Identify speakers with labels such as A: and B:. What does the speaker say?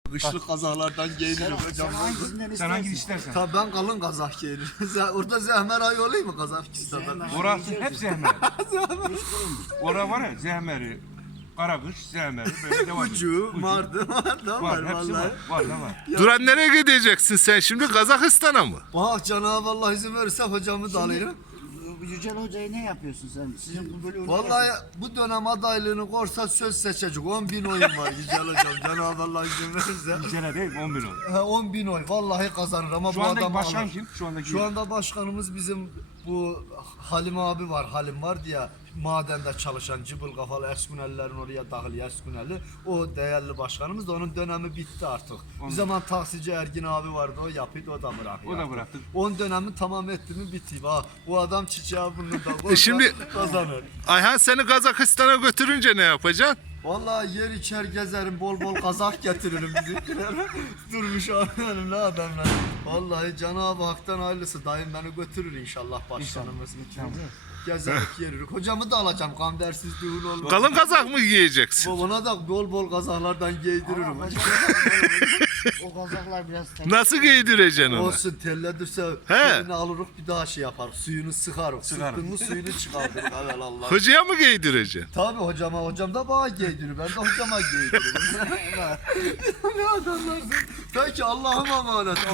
A: Kışlık kazaklardan giyinirim hocam.
B: Sen hangi istersen.
A: Tabii ben kalın kazak giyinirim. Orada zehmer ayı olayım mı kazak ikisinden?
B: Orası hep zehmer. Ora var ya zehmeri, karagış, zehmeri böyle devam ediyor.
A: Ucu, vardı
B: Var, hepsi
A: vallahi.
B: var da var.
C: Duran nereye gideceksin sen şimdi? Kazakistan'a mı?
A: Bak Cenab-ı Allah izin verirse hocamı da alayım.
D: Yücel Hoca'yı ne yapıyorsun sen? Sizin böyle
A: Vallahi bu dönem adaylığını korsa söz seçecek. 10.000 oyun var Yücel hocam. Cenab-ı Allah izin verirse.
B: Yücele değil 10 bin oldu.
A: 10.000 oy. Vallahi kazanır ama
B: Şu
A: bu
B: andaki
A: adam
B: başkan
A: alır.
B: kim? Şu andaki.
A: Şu anda başkanımız bizim bu Halim abi var. Halim var diye madende çalışan cıbıl kafalı Erskunelilerin oraya dahil Erskuneli. O değerli başkanımız da onun dönemi bitti artık. Bir zaman taksici Ergin abi vardı o yapıyordu o da bırakıyor.
B: O da bıraktı.
A: Onun dönemi tamam etti mi bitiyor. Ha, bu adam çiçeği burnunda koysa
C: Şimdi-
A: kazanır.
C: Ayhan seni Kazakistan'a götürünce ne yapacaksın?
A: Vallahi yer içer gezerim, bol bol kazak getiririm bizimkilere. Durmuş anlarım ne adamlar. Vallahi Cenab-ı Hak'tan hayırlısı dayım beni götürür inşallah başkanımız. Gezerik yeririk. Hocamı da alacağım kan dersiz düğün olmaz.
C: Kalın kazak mı giyeceksin?
A: Ona da bol bol kazaklardan giydiririm.
D: o kazaklar biraz
C: Nasıl giydireceksin onu?
A: Olsun telledirse telini alırız bir daha şey yapar. Suyunu sıkarız. Sıktın mı suyunu çıkartırız. Evet Allah.
C: Hocaya mı giydireceksin?
A: Tabii hocam da bana giydiriyor. Ben de hocama giydiririm. Ne adamlarsın? Peki Allah'ıma emanet.